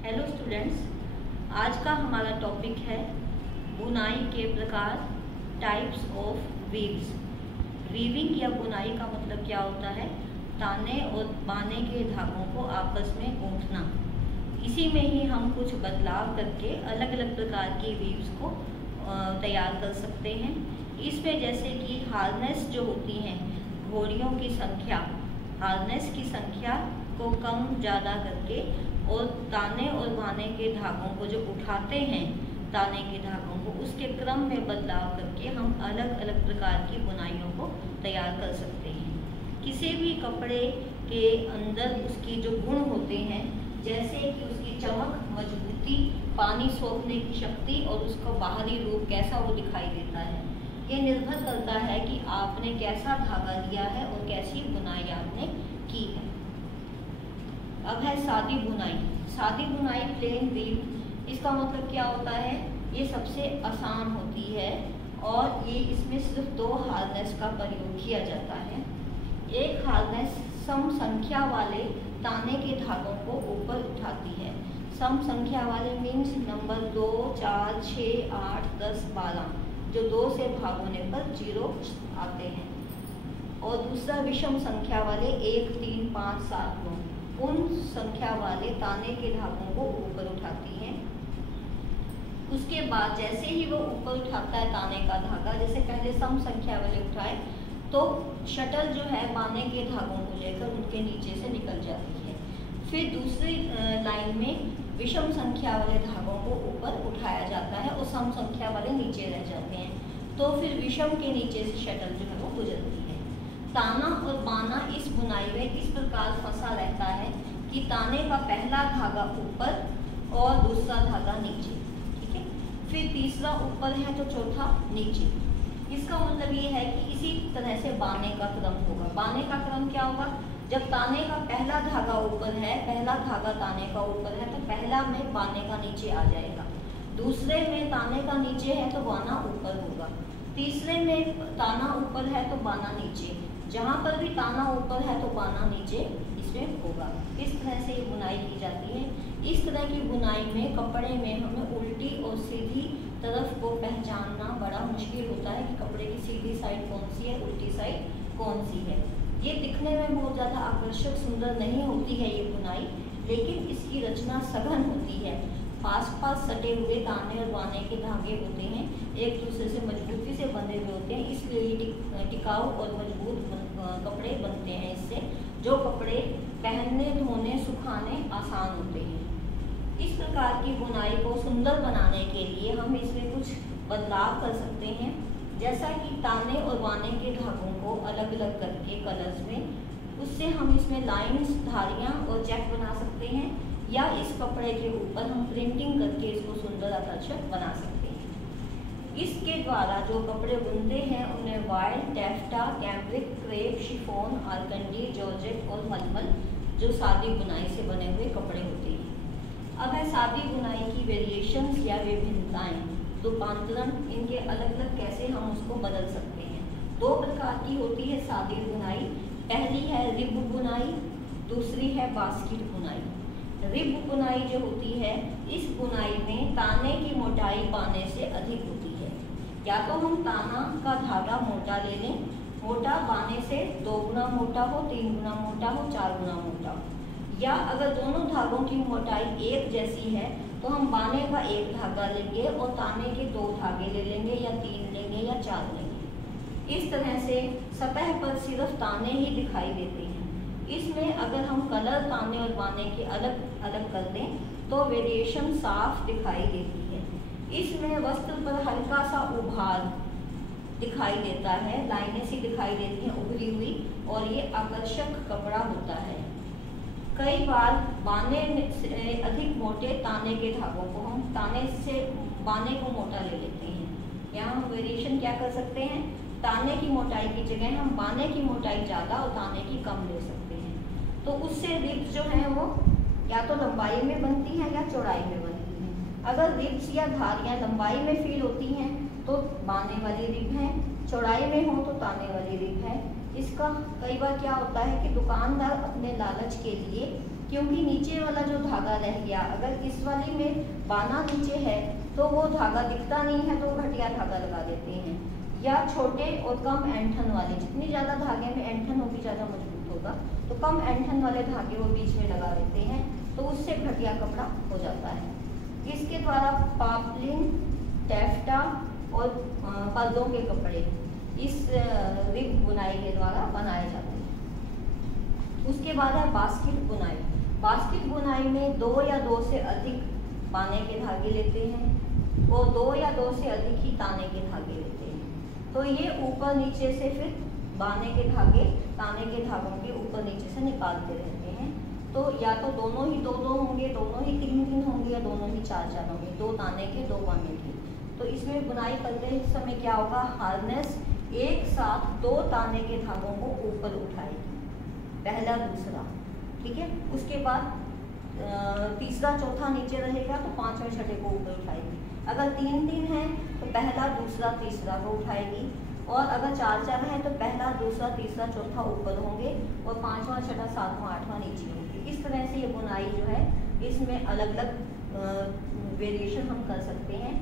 Hello students, आज का हमारा टॉपिक है बुनाई के प्रकार, टाइप्स ऑफ वीव्स। वीविंग या बुनाई का मतलब क्या होता है? ताने और बाने के धागों को आपस में गूंथना। इसी में ही हम कुछ बदलाव करके अलग अलग प्रकार की वीव्स को तैयार कर सकते हैं। इसमें जैसे कि हार्नेस जो होती हैं, घोड़ियों की संख्या, हार्नेस की संख्या को कम ज़्यादा करके और ताने और बाने के धागों को जो उठाते हैं, ताने के धागों को, उसके क्रम में बदलाव करके हम अलग अलग प्रकार की बुनाइयों को तैयार कर सकते हैं। किसी भी कपड़े के अंदर उसकी जो गुण होते हैं, जैसे कि उसकी चमक, मजबूती, पानी सोखने की शक्ति और उसका बाहरी रूप कैसा वो दिखाई देता है, ये निर्भर करता है कि आपने कैसा धागा लिया है और कैसी बुनाई आपने की है। अब है सादी बुनाई। सादी बुनाई, प्लेन वीव, इसका मतलब क्या होता है? ये सबसे आसान होती है और ये इसमें सिर्फ 2 हार्नेस का प्रयोग किया जाता है। एक हार्नेस सम संख्या वाले ताने के धागों को ऊपर उठाती है। सम संख्या वाले मीन्स नंबर 2, 4, 6, 8, 10, 12, जो 2 से भाग होने पर 0 आते हैं। और दूसरा विषम संख्या वाले 1, 3, 5, 7, 9, उन संख्या वाले ताने के धागों को ऊपर उठाती है। उसके बाद जैसे ही वो ऊपर उठाता है ताने का धागा, जैसे पहले सम संख्या वाले उठाए तो शटल जो है बाने के धागों को लेकर उनके नीचे से निकल जाती है। फिर दूसरी लाइन में विषम संख्या वाले धागों को ऊपर उठाया जाता है और सम संख्या वाले नीचे रह जाते हैं। तो फिर विषम के नीचे से शटल जो है वो गुजरती है। ताना और बाना इस बुनाई में इस प्रकार फंसा रहता है कि ताने का पहला धागा ऊपर और दूसरा धागा नीचे, ठीक है। फिर तीसरा ऊपर है तो चौथा नीचे। इसका मतलब ये है कि इसी तरह से बाने का क्रम होगा। बाने का क्रम क्या होगा? जब ताने का पहला धागा ऊपर है, पहला धागा ताने का ऊपर है, तो पहला में बाने का नीचे आ जाएगा। दूसरे में ताने का नीचे है तो बाना ऊपर होगा। तीसरे में ताना ऊपर है तो बाना नीचे। जहाँ पर भी ताना ऊपर है तो बाना नीचे इसमें होगा। इस तरह से ये बुनाई की जाती है। इस तरह की बुनाई में कपड़े में हमें उल्टी और सीधी तरफ को पहचानना बड़ा मुश्किल होता है कि कपड़े की सीधी साइड कौन सी है, उल्टी साइड कौन सी है। ये दिखने में बहुत ज़्यादा आकर्षक, सुंदर नहीं होती है ये बुनाई, लेकिन इसकी रचना सघन होती है। पास पास सटे हुए ताने और बाने के धागे होते हैं, एक दूसरे से मजबूती से बंधे हुए होते हैं, इसलिए ये टिकाऊ और मजबूत कपड़े बनते हैं। इससे जो कपड़े पहनने, धोने, सुखाने आसान होते हैं। इस प्रकार की बुनाई को सुंदर बनाने के लिए हम इसमें कुछ बदलाव कर सकते हैं, जैसा कि ताने और बाने के धागों को अलग अलग करके कलर्स में, उससे हम इसमें लाइंस, धारियाँ और चेक बना सकते हैं, या इस कपड़े के ऊपर हम प्रिंटिंग करके इसको सुंदर, आकर्षक बना सकते हैं। इसके द्वारा जो कपड़े बुनते हैं उन्हें voile, taffeta, cambric, crepe, chiffon, organdy, georgette और मलमल, जो सादी बुनाई से बने हुए कपड़े होते हैं। अब है सादी बुनाई की वेरिएशंस या विभिन्नताएं, रूपांतरण, इनके अलग अलग कैसे हम उसको बदल सकते हैं। 2 प्रकार की होती है सादी बुनाई। पहली है रिब बुनाई, दूसरी है बास्केट बुनाई। रिब बुनाई जो होती है, इस बुनाई में ताने की मोटाई बाने से अधिक होती है। या तो हम ताना का धागा मोटा ले लें, मोटा बाने से 2 गुना मोटा हो, 3 गुना मोटा हो, 4 गुना मोटा हो, या अगर दोनों धागों की मोटाई एक जैसी है तो हम बाने का 1 धागा लेंगे और ताने के 2 धागे ले लेंगे, या 3 लेंगे, या 4 लेंगे। इस तरह से सतह पर सिर्फ ताने ही दिखाई देते हैं। इसमें अगर हम कलर ताने और बाने के अलग अलग कर दें तो वेरिएशन साफ दिखाई देती है। इसमें वस्त्र पर हल्का सा उभार दिखाई देता है, लाइनें सी दिखाई देती हैं उभरी हुई, और ये आकर्षक कपड़ा होता है। कई बार बाने से अधिक मोटे ताने के धागों को हम ताने से बाने को मोटा ले लेते हैं। यहाँ हम वेरिएशन क्या कर सकते हैं? ताने की मोटाई की जगह हम बाने की मोटाई ज़्यादा और ताने की कम ले सकते हैं। तो उससे रिब्स जो हैं वो या तो लंबाई में बनती हैं या चौड़ाई में बनती हैं। अगर रिब्स या धारियाँ लंबाई में फील होती हैं तो बाने वाली रिब है, चौड़ाई में हो तो ताने वाली रिब है। इसका कई बार क्या होता है कि दुकानदार अपने लालच के लिए क्योंकि नीचे वाला जो धागा रह गया, अगर इस वाली में बाना नीचे है तो वो धागा दिखता नहीं है, तो घटिया धागा लगा देते हैं। या छोटे और कम ऐंठन वाले, जितनी ज़्यादा धागे में ऐंठन होगी ज़्यादा मजबूत होगा, तो कम ऐंठन वाले धागे वो बीच में लगा देते हैं, तो उससे घटिया कपड़ा हो जाता है। इसके द्वारा पापलिन, टैफ्टा और पर्दों के कपड़े इस रिब बुनाई के द्वारा बनाए जाते हैं। उसके बाद है बास्केट बुनाई। बास्केट बुनाई में 2 या 2 से अधिक बाने के धागे लेते हैं और 2 या 2 से अधिक ही ताने के धागे लेते हैं। तो ये ऊपर नीचे से फिर बाने के धागे ताने के धागों के ऊपर नीचे से निकालते रहते हैं। तो या तो दोनों ही 2-2 होंगे, दोनों ही 3-3 होंगे, या दोनों ही 4-4 होंगे, 2 ताने के 2 बाने के। तो इसमें बुनाई करते समय क्या होगा, हार्नेस एक साथ 2 ताने के धागों को ऊपर उठाएगी, पहला दूसरा, ठीक है। उसके बाद तीसरा चौथा नीचे रहेगा तो 5वें छठे को ऊपर उठाएगी। अगर 3-3 है तो पहला दूसरा तीसरा को उठाएगी, और अगर 4-4 है तो पहला दूसरा तीसरा चौथा ऊपर होंगे और 5वां छठा 7वां 8वां नीचे होंगे। इस तरह से ये बुनाई जो है इसमें अलग अलग वेरिएशन हम कर सकते हैं।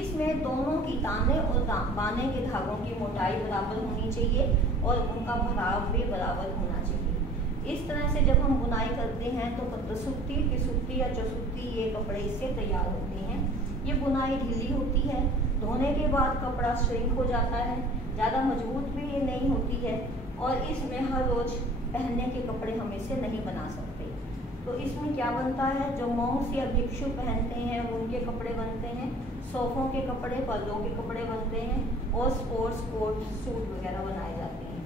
इसमें दोनों की ताने और बाने के धागों की मोटाई बराबर होनी चाहिए और उनका भराव भी बराबर होना चाहिए। इस तरह से जब हम बुनाई करते हैं तो प्रसुप्ति, पिसुप्ति या चौसुप्ति ये कपड़े इससे तैयार होते हैं। ये बुनाई ढीली होती है, धोने के बाद कपड़ा श्रिंक हो जाता है, ज़्यादा मजबूत भी ये नहीं होती है, और इसमें हर रोज पहनने के कपड़े हम इसे नहीं बना सकते। तो इसमें क्या बनता है, जो मॉन्क्स या भिक्षु पहनते हैं उनके कपड़े बनते हैं, सोफों के कपड़े, पर्दों के कपड़े बनते हैं, और स्पोर्ट्स कोट सूट वगैरह बनाए जाते हैं।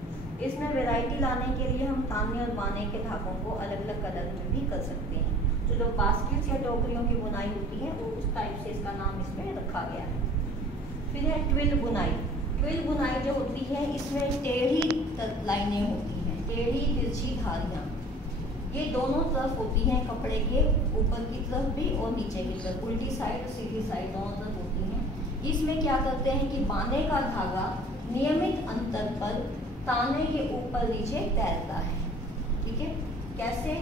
इसमें वैरायटी लाने के लिए हम ताने और बाने के धागों को अलग अलग कलर में भी कर सकते हैं। तो जो बास्केट्स या टोकरियों की बुनाई होती है वो उस टाइप से इसका नाम इसमें रखा गया है। फिर है ट्विल बुनाई। ट्विल बुनाई जो होती है इसमें टेढ़ी लाइनें होती हैं, टेढ़ी तिरछी धारियाँ, ये दोनों तरफ होती हैं कपड़े के, ऊपर की तरफ भी और नीचे की तरफ, उल्टी साइड और सीधी साइड दोनों तरफ होती हैं। इसमें क्या करते हैं कि बाने का धागा नियमित अंतर पर ताने के ऊपर नीचे तैरता है, ठीक है। कैसे,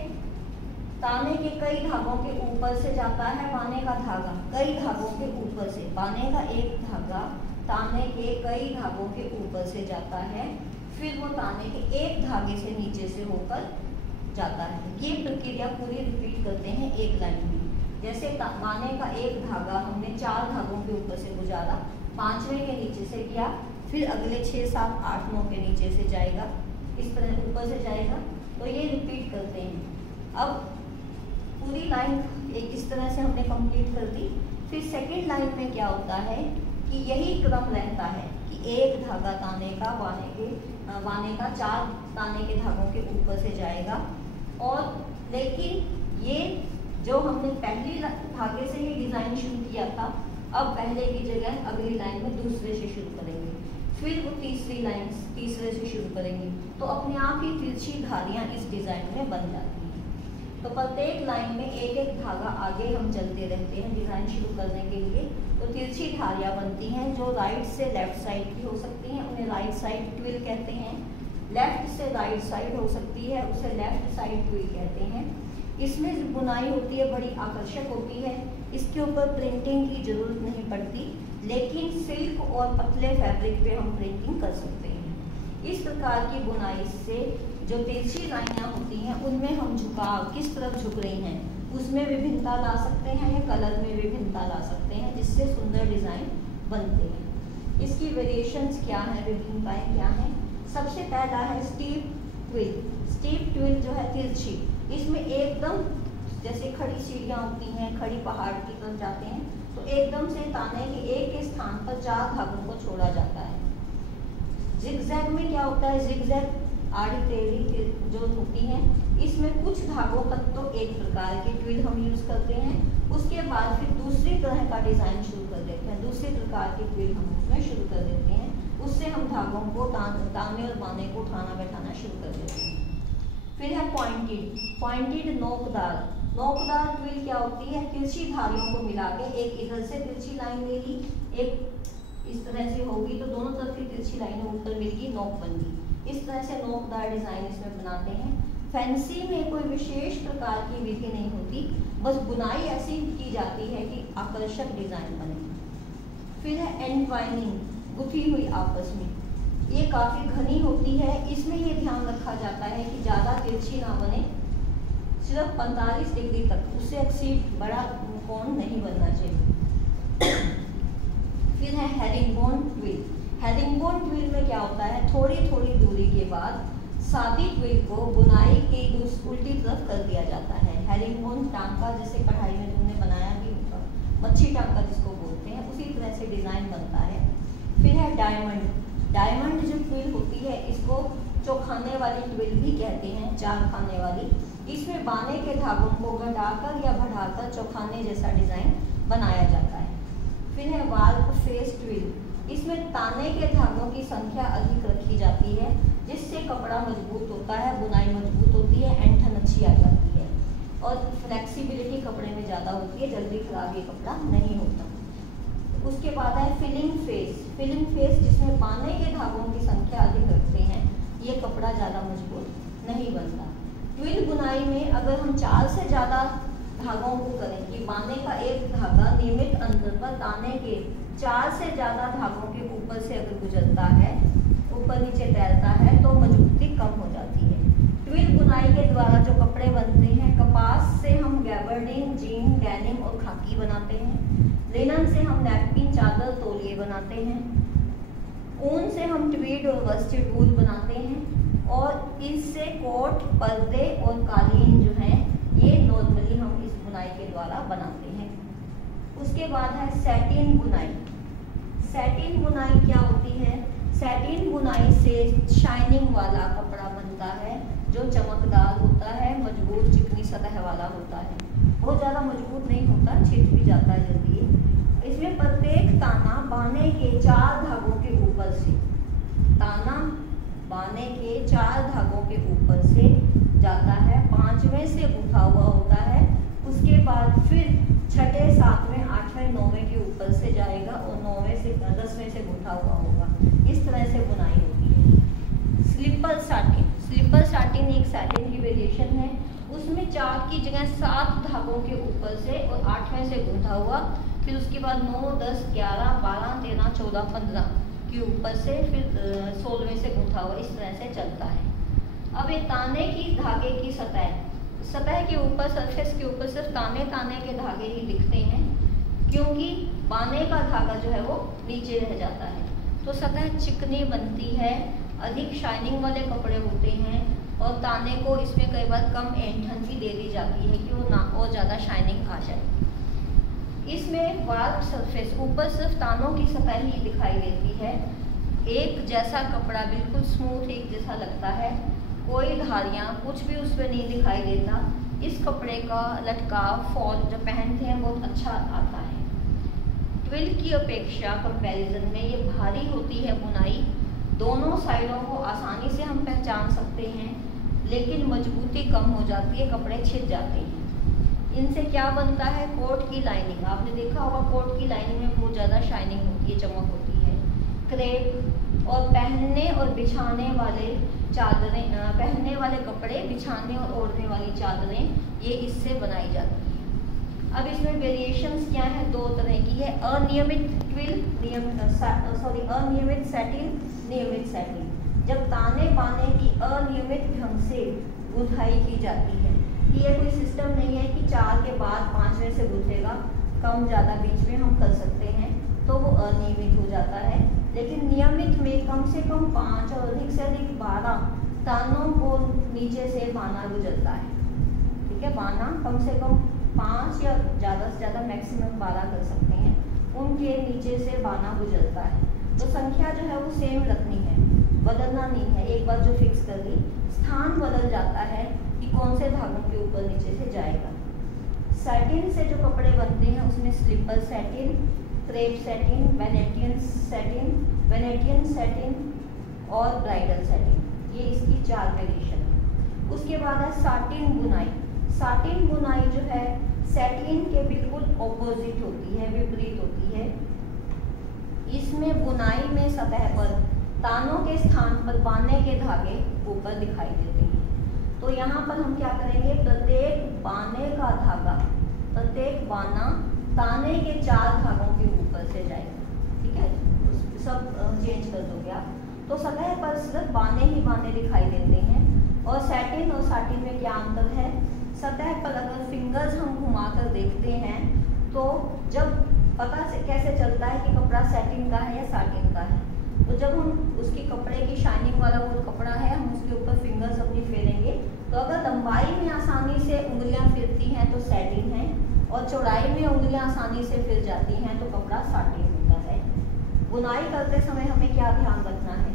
ताने के कई धागों के ऊपर से जाता है बाने का धागा, कई धागों के ऊपर से, बाने का एक धागा ताने के कई धागों के ऊपर से जाता है, फिर वो ताने के एक धागे से नीचे से होकर जाता है। ये प्रक्रिया पूरी रिपीट करते हैं एक लाइन में। जैसे बाने का एक धागा हमने 4 धागों के ऊपर से गुजारा, 5वें के नीचे से किया, फिर अगले 6, 7, 8, 9 के नीचे से जाएगा, इस तरह ऊपर से जाएगा। तो ये रिपीट करते हैं। अब पूरी लाइन एक इस तरह से हमने कंप्लीट कर दी। फिर सेकंड लाइन में क्या होता है कि यही क्रम रहता है कि एक धागा ताने का बाने का 4 ताने के धागों के ऊपर से जाएगा, और लेकिन ये जो हमने पहली धागे से ही डिज़ाइन शुरू किया था, अब पहले की जगह अगली लाइन में दूसरे से शुरू करेंगे, फिर वो तीसरी लाइन तीसरे से शुरू करेंगे, तो अपने आप ही तिरछी धारियाँ इस डिज़ाइन में बन जाती हैं। तो प्रत्येक लाइन में एक एक धागा आगे हम चलते रहते हैं डिज़ाइन शुरू करने के लिए। तो तिरछी धारियाँ बनती हैं जो राइट से लेफ्ट साइड की हो सकती हैं, उन्हें राइट साइड ट्विल कहते हैं। लेफ्ट से राइट साइड हो सकती है, उसे लेफ्ट साइड ट्विल कहते हैं। इसमें जो बुनाई होती है बड़ी आकर्षक होती है, इसके ऊपर प्रिंटिंग की ज़रूरत नहीं पड़ती, लेकिन सिल्क और पतले फैब्रिक पे हम प्रिंटिंग कर सकते हैं। इस प्रकार की बुनाई से जो तिरछी लाइनें होती हैं उनमें हम झुकाव किस तरफ झुक रही हैं उसमें विभिन्नता ला सकते हैं, या कलर में विभिन्नता ला सकते हैं, जिससे सुंदर डिज़ाइन बनते हैं। इसकी वेरिएशंस क्या हैं, विभिन्नताएँ क्या हैं। सबसे पहला है स्टीप ट्विल। स्टीप ट्विल जो है तिरछी, इसमें एकदम जैसे खड़ी सीढ़ियाँ होती हैं, खड़ी पहाड़ की तरफ जाते हैं, तो एकदम से ताने के एक स्थान पर 4 धागों को छोड़ा जाता है। जिगजैग में क्या होता है, जिगजैग आड़ी टेढ़ी जो होती हैं, इसमें कुछ धागों तक तो एक प्रकार की ट्विल हम यूज़ करते हैं, उसके बाद फिर दूसरी तरह का डिज़ाइन शुरू कर देते हैं, दूसरे प्रकार की ट्विल हम उसमें शुरू कर देते हैं, उससे हम धागों को ताने और बाने को उठाना बैठाना शुरू कर देते हैं। फिर है पॉइंटेड नोकदार। नोकदार ट्विल क्या होती है, तिरछी धारियों को मिला के एक इधर से तिरछी लाइन ले ली, एक इस तरह से होगी, तो दोनों तरफ की तिरछी लाइनें ऊपर मिल गई, नोक बन गई। इस तरह से नोकदार डिज़ाइन इसमें बनाते हैं। फैंसी में कोई विशेष प्रकार की विधि नहीं होती, बस बुनाई ऐसी की जाती है कि आकर्षक डिजाइन बने। फिर है एंटवाइनिंग, गुथी हुई आपस में। ये काफ़ी घनी होती है, इसमें ये ध्यान रखा जाता है कि ज़्यादा तिरछी ना बने, सिर्फ 45 डिग्री तक, उससे एक्सीड बड़ा कोण नहीं बनना चाहिए। फिर है हेरिंगबोन ट्विल। हेरिंगबोन ट्विल में क्या होता है, थोड़ी थोड़ी दूरी के बाद सादी ट्विल को बुनाई की उल्टी तरफ कर दिया जाता है। हेरिंगबोन टांका, जैसे कढ़ाई में तुमने बनाया भी होगा, मच्छी टांका जिसको बोलते हैं, उसी तरह से डिजाइन बनता है। फिर है डायमंड। डायमंड जो ट्विल होती है, इसको चौखाने वाली ट्विल भी कहते हैं, चार खाने वाली। इसमें बाने के धागों को घटाकर या बढ़ाकर चौखाने जैसा डिजाइन बनाया जाता है। फिर है वार्प फेस ट्विल। इसमें ताने के धागों की संख्या अधिक रखी जाती है, जिससे कपड़ा मजबूत होता है, बुनाई मजबूत होती है, ऐंठन अच्छी आ जाती है और फ्लेक्सिबिलिटी कपड़े में ज़्यादा होती है, जल्दी खराब ये कपड़ा नहीं होता। उसके बाद है फिलिंग फेस। फिलिंग फेस जिसमें बाने के धागों की संख्या अधिक रखते हैं, ये कपड़ा ज़्यादा मजबूत नहीं बनता। ट्विल बुनाई में अगर हम 4 से ज़्यादा धागों को करें कि बाने का एक धागा नियमित अंतर पर ताने के 4 से ज़्यादा धागों के ऊपर से अगर गुजरता है, ऊपर नीचे तैरता है, तो मजबूती कम हो जाती है। ट्विल बुनाई के द्वारा जो कपड़े बनते हैं, कपास से हम गैबर्डीन, जीन, डेनिम और खाकी बनाते हैं। लिनन से हम नैपकिन, चादर, तौलिए बनाते हैं। ऊन से हम ट्वीड और वर्स्टेड वूल बनाते हैं और इससे कोट, पर्दे और कालीन जो हैं, ये नॉर्मली हम इस बुनाई के द्वारा बनाते हैं। उसके बाद है सैटिन बुनाई। सैटिन बुनाई क्या होती है? सैटिन बुनाई से शाइनिंग वाला कपड़ा बनता है, जो चमकदार होता है, मजबूत चिकनी सतह वाला होता है, बहुत ज़्यादा मजबूत नहीं होता, छिट भी जाता है जल्दी। इसमें प्रत्येक ताना बाने के 4 धागों के ऊपर से, ताना बाने के 4 धागों के ऊपर से जाता है, 5वें से गुथा हुआ होता है। उसके बाद फिर 6ठे, 7वें, 8वें, 9वें के ऊपर से जाएगा और 9वें से 10वें से गुथा हुआ होगा। इस तरह से बुनाई होती है। Slipper satin. स्लीपर साटिन एक साटिन की वेरिएशन है, उसमें 4 की जगह 7 धागों के ऊपर से और 8वें से गुथा हुआ, फिर उसके बाद 9, 10, 11, 12, 13, 14, 15 के ऊपर से, फिर 16वें से गुथा हुआ, इस तरह से चलता है। अब ये ताने की धागे की सतह के ऊपर, सरफेस के ऊपर सिर्फ ताने के धागे ही दिखते हैं, क्योंकि बाने का धागा जो है वो नीचे रह जाता है, तो सतह चिकनी बनती है, अधिक शाइनिंग वाले कपड़े होते हैं और ताने को इसमें कई बार कम ऐंठन भी दे दी जाती है कि वो ना और ज़्यादा शाइनिंग आ जाए। इसमें वार्प सरफेस, ऊपर सिर्फ तानों की सतह ही दिखाई देती है, एक जैसा कपड़ा बिल्कुल स्मूथ एक जैसा लगता है, कोई धारियाँ कुछ भी उसमें नहीं दिखाई देता। इस कपड़े का लटकाव, फॉल जो पहनते हैं बहुत अच्छा आता है। ट्विल की अपेक्षा कंपैरिजन में ये भारी होती है बुनाई, दोनों साइडों को आसानी से हम पहचान सकते हैं, लेकिन मजबूती कम हो जाती है, कपड़े छिद जाते हैं। इनसे क्या बनता है? कोट की लाइनिंग। आपने देखा होगा कोट की लाइनिंग में बहुत ज़्यादा शाइनिंग होती है, चमक होती है। क्रेप और पहनने और बिछाने वाले चादरें, पहनने वाले कपड़े, बिछाने और ओढ़ने वाली चादरें, ये इससे बनाई जाती है। अब इसमें वेरिएशंस क्या है? 2 तरह की है, अनियमित ट्विल, अनियमित सैटिन, नियमित सैटिन। जब ताने बाने की अनियमित ढंग से गुथाई की जाती है, ये कोई सिस्टम नहीं है कि 4 के बाद 5वें से गुथेगा, कम ज़्यादा बीच में हम कर सकते हैं, तो वो अनियमित हो जाता है। लेकिन नियमित में कम से कम 5 और अधिक से अधिक 12 तानों को नीचे से बाना गुजरता है। ठीक है, बाना कम से कम 5 या ज़्यादा से ज़्यादा मैक्सिमम 12 कर सकते हैं, उनके नीचे से बाना गुजरता है। तो संख्या जो है वो सेम रखनी है, बदलना नहीं है। एक बार जो फिक्स कर दी, स्थान बदल जाता है कि कौन से धागों के ऊपर नीचे से जाएगा। सैटिन से जो कपड़े बनते हैं उसमें slipper satin, crepe satin, Venetian satin और ब्राइडल सैटिन, ये इसकी 4 वेरिएशन है। उसके बाद है साटिन बुनाई। साटिन बुनाई जो है सैटिन के बिल्कुल ऑपोजिट होती है, विपरीत होती है। इसमें बुनाई में सतह पर तानों के स्थान पर बाने के धागे ऊपर दिखाई देते हैं। तो यहाँ पर हम क्या करेंगे, प्रत्येक बाने का धागा, प्रत्येक बाना ताने के 4 धागों के ऊपर से जाएगा। ठीक है, सब चेंज कर दोगे आप। तो सतह पर सिर्फ बाने ही बाने दिखाई देते हैं। और सैटिन और साटिन में क्या अंतर है, सतह पर अगर फिंगर्स हम घुमाकर देखते हैं तो जब पता से कैसे चलता है कि कपड़ा सैटिन का है या साटिन का है, तो जब हम उसकी कपड़े की शाइनिंग वाला वो कपड़ा है, हम उसके ऊपर फिंगर्स अपनी फेरेंगे तो अगर लंबाई में आसानी से उंगलियां फिरती हैं तो सैटिन है, और चौड़ाई में उंगलियां आसानी से फिर जाती हैं तो कपड़ा साटिन होता है। बुनाई करते समय हमें क्या ध्यान रखना है,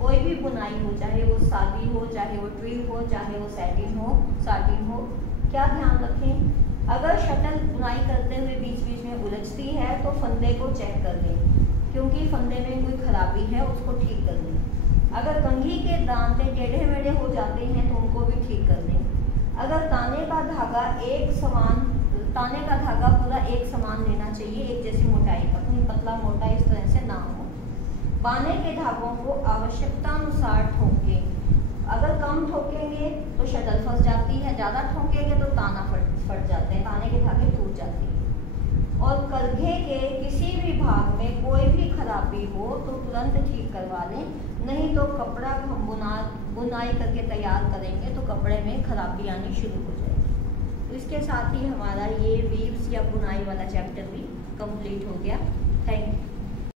कोई भी बुनाई हो, चाहे वो सादी हो, चाहे वो ट्विल हो, चाहे वो सैटिन हो, साटिन हो, क्या ध्यान रखें, अगर शटल बुनाई करते हुए बीच बीच में उलझती है तो फंदे को चेक कर लें, क्योंकि फंदे में कोई खराबी है उसको ठीक कर लें। अगर कंघी के दांते टेढ़े मेढ़े हो जाते हैं तो उनको भी ठीक कर लें। अगर ताने का धागा पूरा एक समान लेना चाहिए, एक जैसी मोटाई का, कहीं पतला मोटा इस तरह से ना हो। बाने के धागों को आवश्यकता अनुसार ठोकें, अगर कम ठोकेंगे तो शटल फंस जाती है, ज़्यादा ठोकेंगे तो ताना फट जाते हैं, ताने के धागे टूट जाते हैं। और करघे के किसी भी भाग में कोई भी खराबी हो तो तुरंत ठीक करवा लें, नहीं तो कपड़ा हम बुनाई करके तैयार करेंगे तो कपड़े में खराबी आनी शुरू हो जाएगी। तो इसके साथ ही हमारा ये वीव्स या बुनाई वाला चैप्टर भी कंप्लीट हो गया। Thank you.